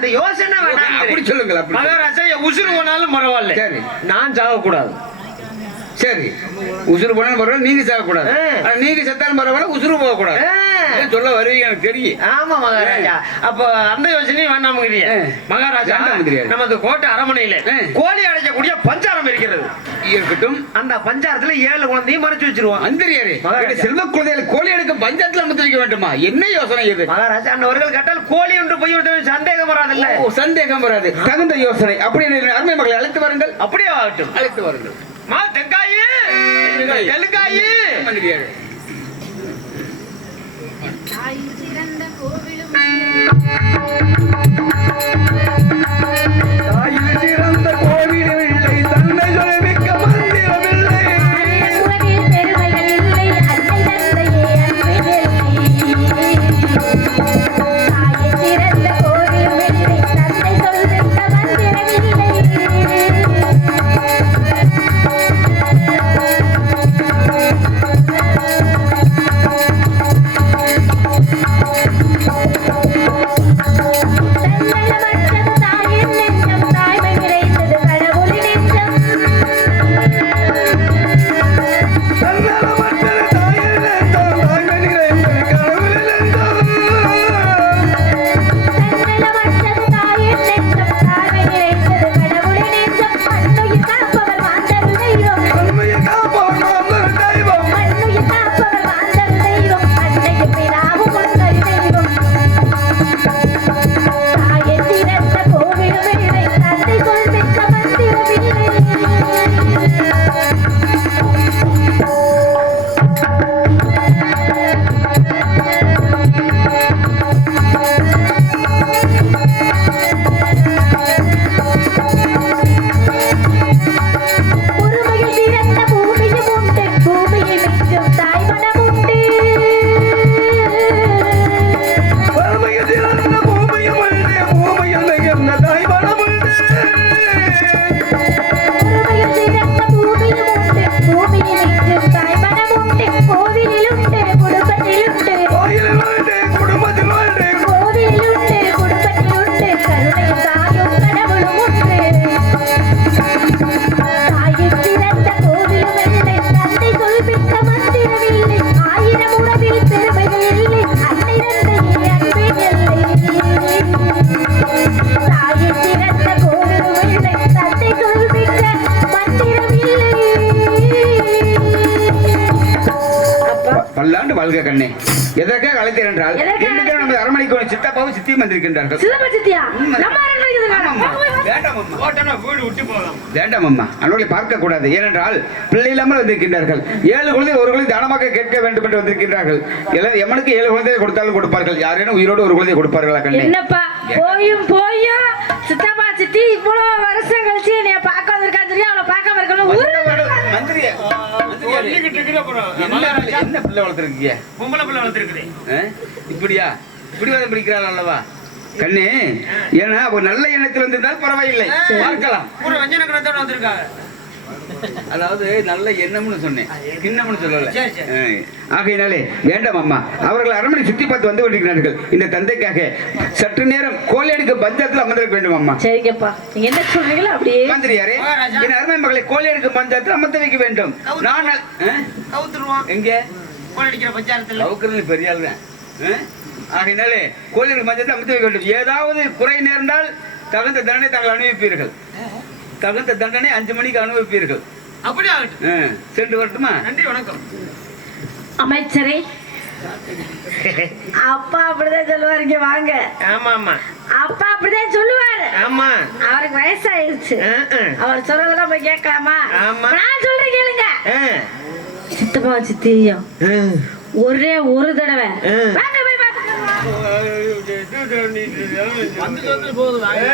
அந்த யோசனை வேணாம் அப்படி சொல்லுங்கள் மகாராஜா உசுறு போனாலும் பரவாயில்ல. சரி. நான் சாகக்கூடாது. சரி. உசுறு போனாலும் பரவாயில்ல நீங்க சாகக்கூடாது. நீங்க செத்தாலும் பரவாயில்ல உசுறு போகக்கூடாது. சொல்ல வருவீங்க எனக்கு தெரியும். ஆமா மகாராஜா. அப்ப அந்த யோசனையும் ஆ. மகாராஜா? நமது கோட்டை அரமனையில ஆ. கோழி அடைக்கக்கூடிய பஞ்சாரம் இருக்கிறது. இருக்கட்டும் அந்த பஞ்சாரத்துல ஏழு குழந்தையும் மறைச்சு மகாராஜா. இது செல்வ குழந்தைகள் கோழி எடுக்க பஞ்சாயத்துல அமர்த்தி வைக்க வேண்டுமா? என்ன யோசனை இது? மகாராஜா அன்னவர்கள் கேட்டால் கோழி ஒன்று போய் சந்தேகம் வராதுல்ல. ஓ, சந்தேகம் வராது. தகுந்த யோசனை. அப்படி அருமை மக்களை அழைத்து வாருங்கள். அப்படியே ஆகட்டும் அழைத்து வாருங்கள். மா தெங்காயி. தெலுங்காயி! தாய் சிறந்த கோவிலும் அழைத்தேன் என்றால் எதற்காக இன்றைக்கு நமது அரண்மனைக்கு ஒரு சித்தப்பாவும் சித்தியும் வந்திருக்கின்றார்கள். சிதம்பர சித்தியா? நம்ம அரண்மனைக்கு ஆமாம்மா. வந்திருக்காங்க. வேண்டாம் அம்மா. கோட்டைனா வீடு விட்டு போகலாம். வேண்டாம் அம்மா. அவர்களை பார்க்க கூடாது. ஏனென்றால் பிள்ளை இல்லாமல் வந்திருக்கின்றார்கள். ஏழு குழந்தை ஒரு குழந்தை தானமாக கேட்க வேண்டும் என்று வந்திருக்கின்றார்கள். எமனுக்கு ஏழு குழந்தை கொடுத்தாலும் கொடுப்பார்கள். யாரேனும் உயிரோடு ஒரு குழந்தை கொடுப்பார்களா கண்ணே? என்னப்பா? போயும் போயும் சித்தப்பா சித்தி இவ்வளவு வருஷம் கழிச்சு என்னைய பார்க்க வந்திருக்கா தெரியும். அவளை பார்க்காம இருக்கணும். என்ன பிள்ளை- வளர்த்துருக்கீங்க? பொம்பளை பிள்ளை வளர்த்துருக்குது? இப்படியா? பிடிவாதம் பிடிக்கிறாள் அல்லவா? கண்ணே ஏன்னா ஒரு நல்ல எண்ணத்தில் வந்திருந்தால் பரவாயில்லை பார்க்கலாம். ஒரு வஞ்சன கிரகத்தோட வந்திருக்காங்க அதாவது நல்ல எண்ணம்னு சொன்னேன். கிண்ணம்னு சொல்லல. சரி, சரி. ஆ. ஆகையினாலே வேண்டாம் அம்மா. அவர்கள் அரண்மனை சுத்தி பார்த்து வந்து கொண்டிருக்கிறார்கள். இந்த தந்தைக்காக சற்று நேரம் கோழி எடுக்க பஞ்சாயத்தில் அமர்ந்திருக்க வேண்டும் அம்மா. சரிங்கப்பா. நீங்க என்ன சொல்றீங்களோ அப்படியே. மந்திரியாரே. என் அருமை மகளை கோழி எடுக்க பஞ்சாயத்தில் அமர்த்த வைக்க வேண்டும். நான் எங்க? கோல் அடிக்கிற பஞ்சாயத்துல. லவுக்கிறது பெரிய ஆள் தான்? ஆகையினாலே கோழி எடுக்க பஞ்சாயத்தில் அமர்த்த வைக்க வேண்டும். ஏதாவது குறை நேர்ந்தால் தகுந்த தண்டனை தாங்கள் அனுபவிப்பீர்கள். தகுந்த தண்டனை அஞ்சு மணிக்கு அனுபவிப்பீர்கள் அப்படி ஆகட்டும். சென்று வரட்டுமா நன்றி வணக்கம் அமைச்சரே அப்பா அப்படிதான் சொல்லுவாரு இங்க வாங்க ஆமா ஆமா அப்பா அப்படிதான் சொல்லுவாரு ஆமா அவருக்கு வயசாயிருச்சு. அவர் சொல்றதெல்லாம் போய் கேட்கலாமா ஆமா. நான் சொல்றேன் கேளுங்க. சித்தப்பா சித்தியும். ஒரே ஒரு தடவை. வாங்க போய் பார்த்துக்கலாம் ஆ.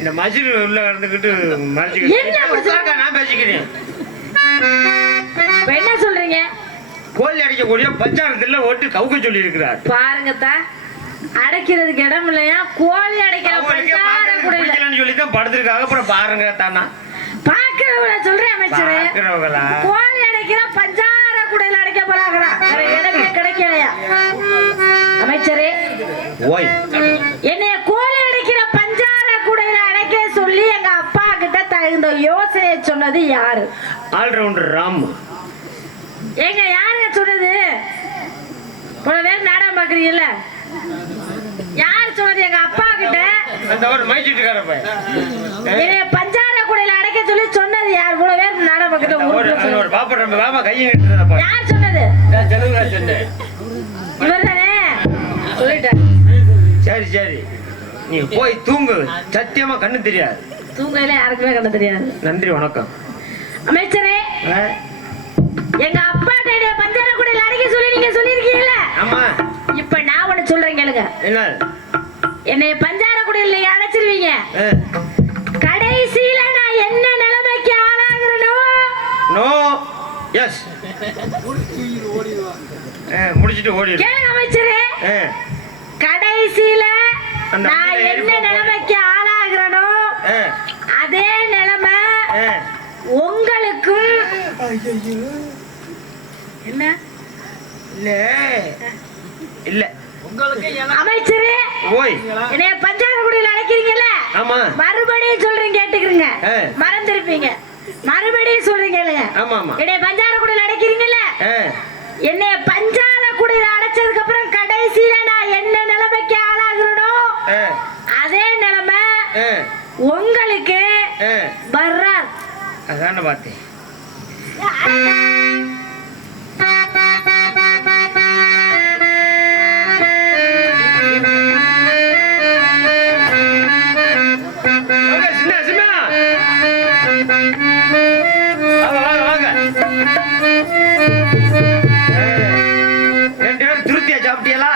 இந்த மசில் உள்ள இருந்துகிட்டு என்ன மறைச்சிக்கிட்டு நான் பேசிக்கிறேன். என்ன சொல்றீங்க? கோழி அடிக்கக்கூடிய பஞ்சாரத்துல ஓட்டு கவுக்க சொல்லி இருக்கிறார் பாருங்க தா அடைக்கிறதுக்கு இடம் இல்லையா? கோழி அடைக்கிற பஞ்சார கூட இல்ல. சொல்லி தான் படுத்திருக்காங்க. அப்புறம் பாருங்க தானா பாக்குறவங்கள சொல்றேன் அமைச்சரே. கோழி அடைக்கிற பஞ்சார குடையில அடைக்க போறாங்களா இடமே கிடைக்கலையா? அமைச்சரே. ஓய் என்னைய கோழி அடை யோசனையை சொன்னது யாரு? All rounder Ramu. ஏங்க யாருங்க சொன்னது? இவ்வளவு பேர் நாடகம் பாக்குறீங்கல்ல யார் சொன்னது எங்க அப்பா கிட்ட? என்னைய பஞ்சார குடையில அடைக்க சொல்லி சொன்னது யார்? இவ்வளவு பேர் நாடகம் நிட்டுறப்ப யார் சொன்னது? நான் தெலுங்குல சொன்னேன். இவர் தானே சொல்லிட்டேன். சரி சரி. நீ போய் தூங்கு. சத்தியமா கண்ணு தெரியாது. தூங்கையில யாருக்குமே கண்ணு தெரியாது. நன்றி வணக்கம். அமைச்சரே? எங்க அப்பா என்னைய பஞ்சார குடையில அடைக்க சொல்லி நீங்க சொல்லிருக்கீங்கல்ல ஆமா. இப்ப நான் ஒண்ணு சொல்றேன் கேளுங்க. என்ன என்னைய பஞ்சார குடையில நீங்க அடைச்சிருவீங்க. கடைசியில நான் என்ன நிலைமைக்கு ஆளாகிறனோ? நோ. எஸ். முடிச்சிட்டு ஓடிடு. கேளுங்க அமைச்சரே. கடைசியில நான் என்ன ஏறி என்ன? இல்ல. இல்ல. அமைச்சரே ஓய். என்னைய பஞ்சாரக்குடியில் அழைக்கிறீங்கல்ல? ஆமா. மறுபடியும் சொல்றேன் கேட்டுக்கிறீங்க. ஆ. மறந்துருப்பீங்க. மறுபடியும் சொல்றேன் கேளுங்க. ஆமா ஆமா. என்னைய பஞ்சாரக்குடியில் அடைக்கிறீங்கல்ல ஆ. என்னைய பஞ்சாரக்குடியில் அடைச்சதுக்கு அப்புறம் கடைசியில நான் என்ன நிலைமைக்கு ஆளாகிறனோ. அதே நிலைமை. உங்களுக்கு. வர்றார். அதான பார்த்தேன். வாங்க, சின்ன, சின்ன. வாங்க, வாங்க, வாங்க. ஆ. ரெண்டு பேரும் திருப்தியா சாப்பிட்டியலா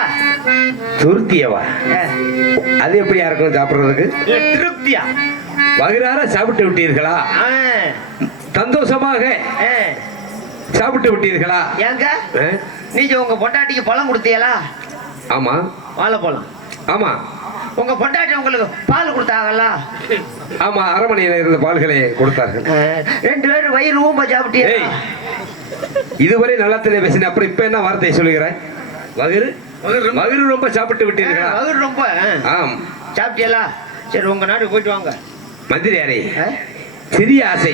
துருத்தியவா அது எப்படியா இருக்கும் சாப்பிடுறதுக்கு திருப்தியா வகுறார சாப்பிட்டு விட்டீர்களா. சந்தோஷமாக. சாப்பிட்டு விட்டீர்களா? ஏங்க? நீங்க உங்க பொண்டாட்டிக்கு பழம் கொடுத்தீங்களா? ஆமா. வாழைப்பழம். ஆமா. உங்க பொண்டாட்டி உங்களுக்கு பால் கொடுத்தாங்கல்ல ஆமா அரமனையில இருந்த பால்களை கொடுத்தார்கள். ரெண்டு பேரும் வயிறு ஊம்ப சாப்பிட்டியா? இதுவரை நல்லத்திலே பேசின அப்புறம் இப்ப என்ன வார்த்தை சொல்லுகிறேன் வகுறு வகுறு ரொம்ப சாப்பிட்டு விட்டீர்களா? வயிறு ரொம்ப. ஆம். சாப்பிட்டியலா சரி உங்க நாட்டுக்கு போயிட்டு வாங்க. மந்திரியாரே ஆ? சிறிய ஆசை.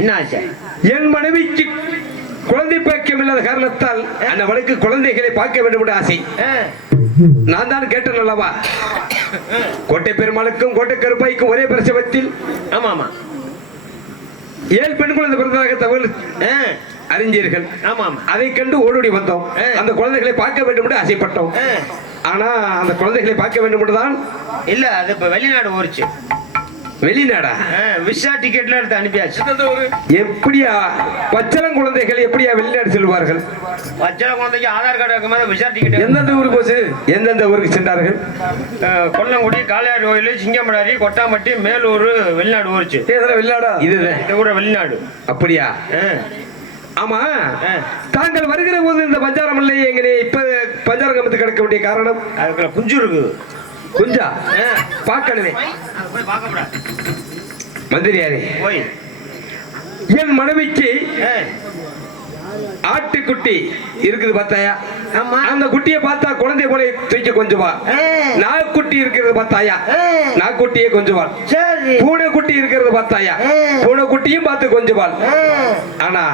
என்ன ஆச்சு என் மனைவிக்கு குழந்தை பாக்கியம் இல்லாத காரணத்தால் அந்த வழக்கு குழந்தைகளை பார்க்க வேண்டும் என்ற ஆசை. நான் தான் கேட்டேன் அல்லவா? கோட்டை பெருமாளுக்கும் கோட்டை கருப்பாய்க்கும் ஒரே பிரசவத்தில் ஆமா ஆமா ஏழு பெண் குழந்தை பிறந்ததாக தகவல். அறிஞர்கள் ஆமா ஆமா அதை கண்டு ஓடோடி வந்தோம். அந்த குழந்தைகளை பார்க்க வேண்டும் என்று ஆசைப்பட்டோம். ஆனா அந்த குழந்தைகளை பார்க்க வேண்டும் என்று தான் இல்ல அது இப்ப வெளிநாடு ஊருச்சு வெளிநாடா? விசா டிக்கெட்ல எடுத்து அனுப்பியாச்சு. எப்படியா? பச்சளம் குழந்தைகள் எப்படியா வெளிநாடு செல்வார்கள்? பச்சளை குழந்தைக்கு ஆதார் கார்டு வைக்கும் போது விசா டிக்கெட் எந்தெந்த ஊருக்கு போச்சு? எந்தெந்த ஊருக்கு சென்றார்கள்? கொல்லங்குடி காளையார் கோயில் சிங்கமடாரி கொட்டாம்பட்டி மேலூர் வெளிநாடு ஊருச்சு. வெளிநாடா? இதுதான். இது கூட வெளிநாடு. அப்படியா. ஆமா. தாங்கள் வருகிற போது இந்த பஞ்சாரம் இல்லை எங்கே இப்ப பஞ்சாரம் கமத்து கிடக்க வேண்டிய காரணம்? அதுக்குள்ள குஞ்சு இருக்குது. குஞ்சா. பார்க்கணுமே மந்திரியாரே என் மனைவிக்கு. ஆட்டுக்குட்டி இருக்குது பார்த்தாயா ஆமா. அந்த குட்டியை பார்த்தா குழந்தை போல தூக்கி கொஞ்சுவா ஆ. நாய்க்குட்டி இருக்கிறது பார்த்தாயா. நாய்க்குட்டியே கொஞ்சுவாள் சரி பூனைக்குட்டி இருக்கிறது பார்த்தாயா ஆ. பூனைக்குட்டியும் பார்த்து கொஞ்சுவாள். ஆனா.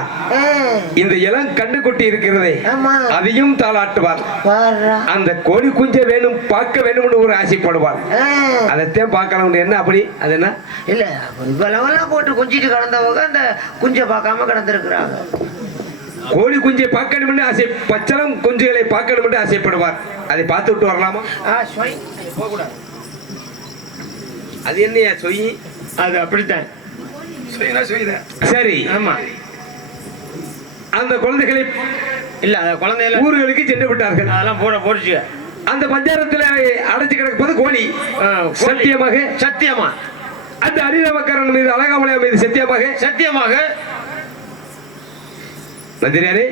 இந்த இளம் கண்டுக்குட்டி இருக்கிறதே ஆமா. அதையும் தாளாட்டுவாள் பாருடா. அந்த கோழி குஞ்சை வேணும் பார்க்க வேணும்னு ஒரு ஆசைப்படுவாள் ஆ. அதைத்தான் பார்க்கலாம் என்ன அப்படி அது என்ன இல்ல இவ்வளவெல்லாம் போட்டு குஞ்சிட்டு கிடந்தவங்க அந்த குஞ்சை பார்க்காம கிடந்திருக்கிறாங்க கோழி குஞ்சை பார்க்கணும்னு ஆசை பச்சளம் குஞ்சுகளை பார்க்கணும்னு ஆசைப்படுவார். அதை பார்த்து விட்டு வரலாமா. போகக்கூடாது. அது என்னையா சொய்? அது அப்படித்தான். சரி. ஆமா. அந்த குழந்தைகளை இல்ல அந்த குழந்தையில ஊர்களுக்கு சென்று விட்டார்கள். அதெல்லாம் போட போடுச்சு அந்த பஞ்சாரத்தில் அடைச்சு கிடப்பது கோழி. சத்தியமாக சத்தியமா. அந்த அரிநமக்காரன் மீது அழகாமலையா மீது சத்தியமாக சத்தியமாக மந்திரியாரே.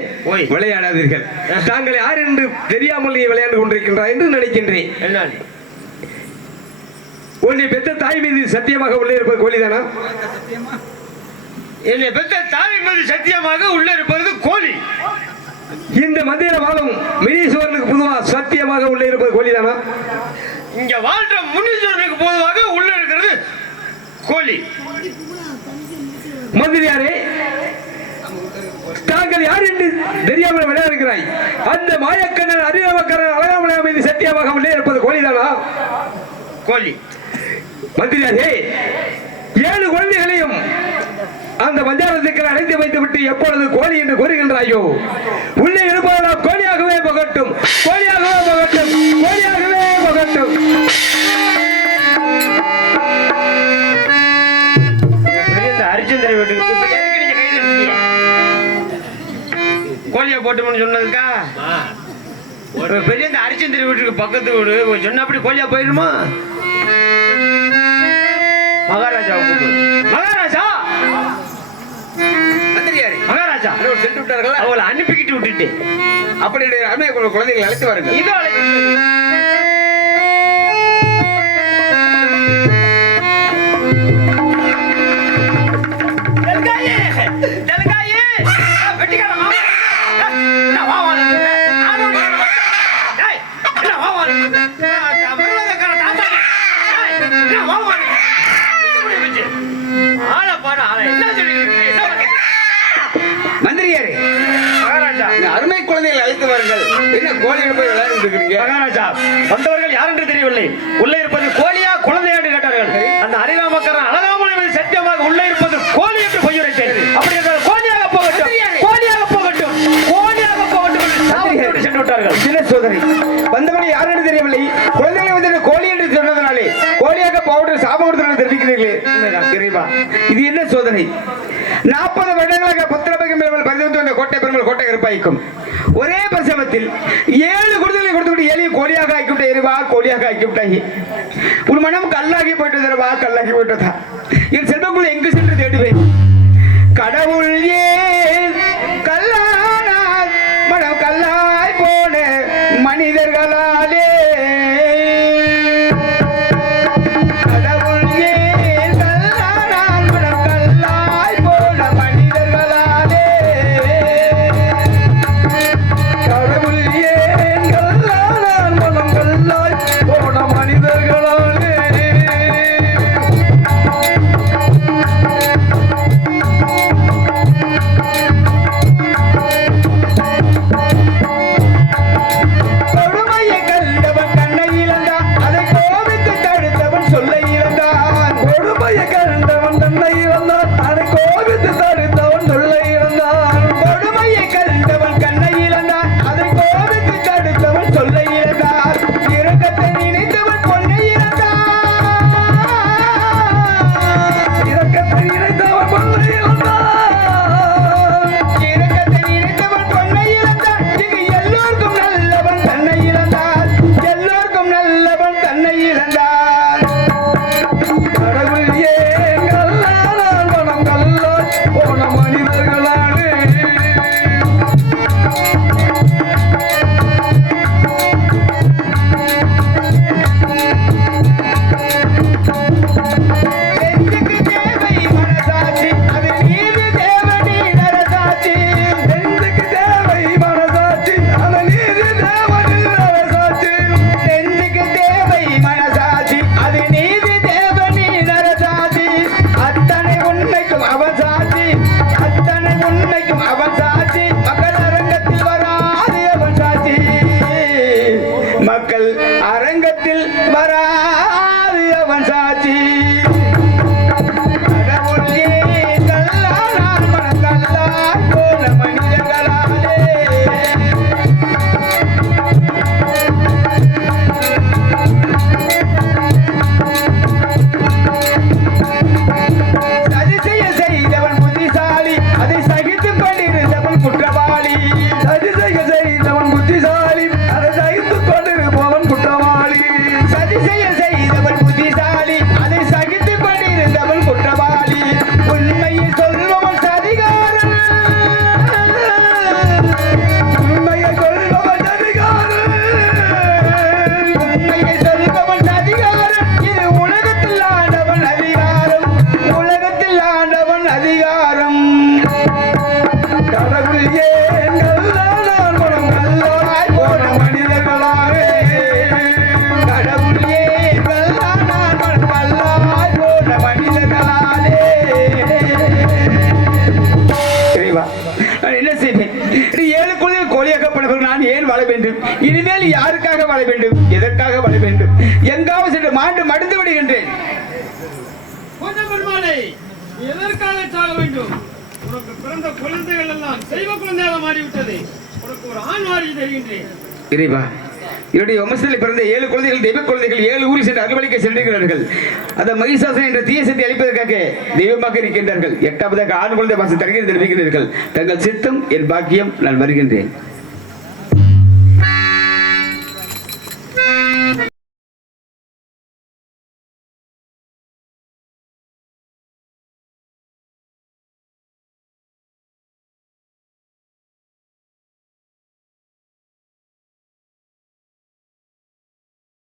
விளையாடாதீர்கள். தாங்கள் யார் என்று தெரியாமல் நீ விளையாண்டு கொண்டிருக்கின்றாய் என்று நினைக்கின்றேன். உன்னை பெற்ற தாய் மீது சத்தியமாக உள்ளே இருப்பது கோழிதானா என்னை பெற்ற தாய் மீது சத்தியமாக உள்ள இருப்பது கோழி இந்த மத்தியில வாழும் மினீஸ்வரனுக்கு பொதுவா சத்தியமாக உள்ளே இருப்பது கோழிதானா இங்க வாழ்ற முனீஸ்வரனுக்கு பொதுவாக உள்ள இருக்கிறது கோழி மந்திரியாரே தாங்கள் யார் என்று தெரியாமல் விளையாடுகிறாய்? அந்த மாயக்கண்ணன் அறிவக்கரன் அழகாமலை மீது சத்தியமாக உள்ளே இருப்பது கோழிதானா கோழி. மந்திரியாரே ஏழு குழந்தைகளையும் அந்த மஞ்சாரத்துக்கு அடைத்து வைத்து விட்டு எப்பொழுது கோழி என்று கூறுகின்றாயோ உள்ளே இருப்பதெல்லாம் கோழியாகவே புகட்டும் கோழியாகவே புகட்டும் கோழியாகவே கோழியை போட்டுமனு சொன்னதுக்கா? பெரிய இந்த ஹரிச்சந்திர வீட்டுக்கு பக்கத்து வீடு. சொன்ன அப்படி கோழியா போயிருமா? மகாராஜா! மகாராஜா! மகாராஜா சென்று விட்டார்களா? அவளை அனுப்பிக்கிட்டு விட்டுட்டு அப்படி குழந்தைகளை அழைத்து வாருங்கள். இதோ கோழிகள் போய் மகாராஜா வந்தவர்கள் யார் என்று தெரியவில்லை. உள்ளே இருப்பது கோழியா குழந்தையா என்று கேட்டார்கள். அந்த அரிராமக்கரன் அழகாமலை மீது சத்தியமாக உள்ளே இருப்பது கோழி என்று பொய்யுரைத்தேன் அப்படி என்றால் கோழியாக போகட்டும் கோழியாக போகட்டும் கோழியாக போகட்டும் சென்று விட்டார்கள். சின்ன சோதனை வந்தவனை யார் என்று தெரியவில்லை. குழந்தைகளை வந்து கோழி என்று சொன்னதனாலே கோழியாக பவுடர் சாபம் தெரிவிக்கிறீர்களே. இறைவா. இது என்ன சோதனை? நாற்பது வருடங்களாக புத்திரபகம் கோட்டை பெருமல் கோட்டை இருப்பாய்க்கும் ஒரே பிரசவத்தில் ஏழு குழந்தைகளை கொடுத்துவிட்டு ஏழையும் கோழியாக ஆக்கிவிட்ட எரிவா கோழியாக ஆக்கிவிட்டாய் உன் மனம் கல்லாகி போயிட்டு தரவா கல்லாகி போயிட்டதா? என் செல்வக்குள் எங்கு சென்று தேடுவேன்? கடவுள் ஏ வராது அவன் சாட்சி. வேண்டும். இனிமேல் யாருக்காக வாழ வேண்டும்? எதற்காக வாழ வேண்டும்? எங்காவது சென்று மாண்டு மடிந்து விடுகின்றேன். எதற்காக சாக வேண்டும்? உனக்கு பிறந்த குழந்தைகள் எல்லாம் தெய்வ குழந்தையாக மாறிவிட்டது. உனக்கு ஒரு ஆண் வாரி தருகின்றேன். இறைவா என்னுடைய வம்சத்தில் பிறந்த ஏழு குழந்தைகள் தெய்வ குழந்தைகள் ஏழு ஊரில் சென்று அறுவடைக்க சென்றிருக்கிறார்கள். அந்த மகிஷாசன் என்ற தீய சக்தி அளிப்பதற்காக தெய்வமாக இருக்கின்றார்கள். எட்டாவதாக ஆண் குழந்தை வாசம் தருகிறது தெரிவிக்கிறீர்கள் தங்கள் சித்தம் என் பாக்கியம் நான் வருகின்றேன்.